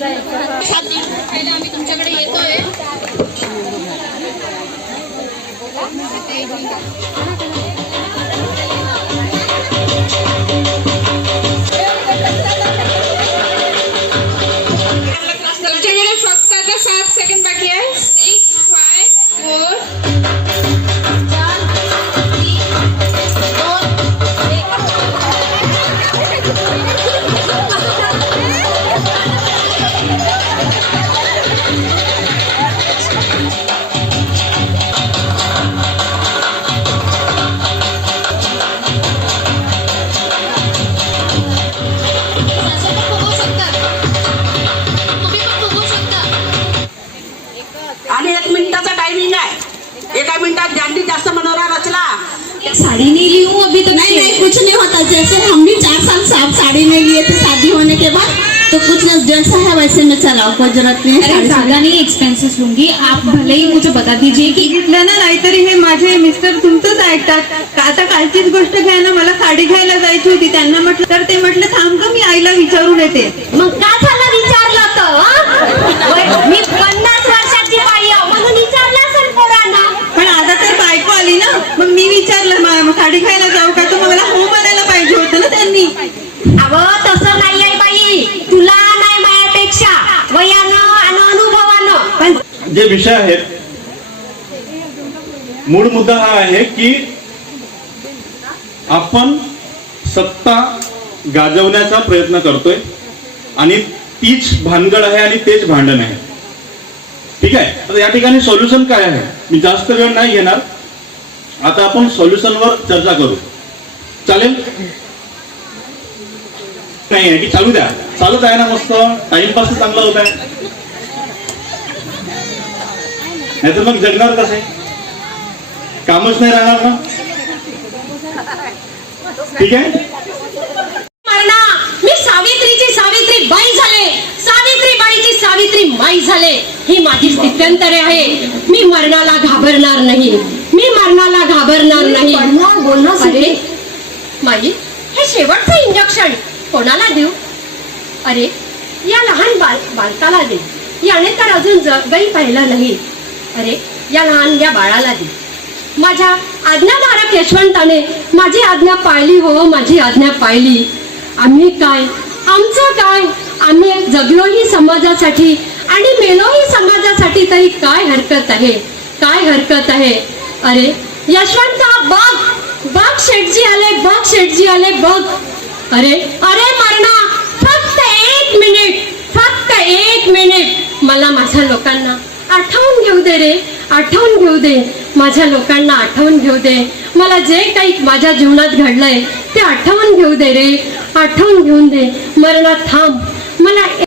सात आम्ही तुमच्याकडे येतोय तुमच्याकडे आणि एक मिनिटाचा टायमिंग आहे. एका मिनिटात जास्तीत जास्त मनोरा रचला. साड़ी नहीं ली हूँ अभी तक नहीं नहीं कुछ नहीं होता. जैसे हम भी चार साल साफ साड़ी नहीं लिए थे शादी होने के बाद तो कुछ जैसा है वैसे में चलाओ कोई जरूरत नहीं है। ज्यादा नहीं एक्सपेंसेस लूंगी। आप भले ही मुझे बता दीजिए कि घेतलं ना नाहीतरी हे माझे मिस्टर तुमचंच ऐकतात। का- आता कालचीच गोष्ट घ्या ना मला साडी घ्यायला जायची होती त्यांना म्हटलं तर ते म्हटलं थांब का मी आईला विचारून येते मग का झालं विचारलं तर हं? मी पन्नास वर्षाची बाई आहे, म्हणून विचारलं असेल पोरांना पण आता तर बायको आली ना मग मी विचारलं "मा- साडी घ्यायला जाऊ का? तर मला हो म्हणायला पाहिजे होतं ना त्यांनी. अगं तसं नाही आहे बाई. तुला नाही मायापेक्षा वयानं आणि अनुभवानं. पण जे विषय आहेत मूळ मुद्दा हा आहे की आपण सत्ता गाजवण्याचा प्रयत्न करतोय आणि तीच भानगड आहे आणि तेच भांडण आहे. ठीक आहे? तर या ठिकाणी सोल्युशन काय आहे? मी जास्त वेळ नाही घेणार. आता आपण सोल्युशनवर चर्चा करू. चालेल? नाही आहे की चालू द्या. चालत आहे ना मस्त. टाइमपास चांगला होत आहे. नाही तर मग जगणार कसे कामच नाही राहणार ना? ठीक आहे? मरणा. मी सावित्रीची सावित्री बाई झाले. सावित्री बाईची सावित्री माई झाले. ही माझी स्थित्यंतरे आहे. मी मरणाला घाबरणार नाही. मी मर नाही अरे माई हे शेवटचं इंजेक्शन कोणाला देऊ? अरे या लहान बाल बालकाला दे. याने तर अजून जगही पाहिलं नाही. अरे या लहान या बाळाला दे. माझ्या आज्ञाधारक यशवंताने माझी आज्ञा पाळली हो माझी आज्ञा पाळली आम्ही काय? आमचं काय? आम्ही जगलोही समाजासाठी आणि मेलोही समाजासाठी तरी काय हरकत आहे? काय हरकत आहे? अरे यशवंत बघ! बघ शेटजी आले बघ शेटजी आले बघ. अरे अरे मरणा फक्त एक मिनिट फक्त एक मिनिट. मला माझ्या लोकांना आठवून घेऊ दे रे आठवून घेऊ दे. माझ्या लोकांना आठवून घेऊ दे. मला जे काही माझ्या जीवनात घडलंय ते आठवून घेऊ दे रे आठवून घेऊन दे. मरणा थांब. मला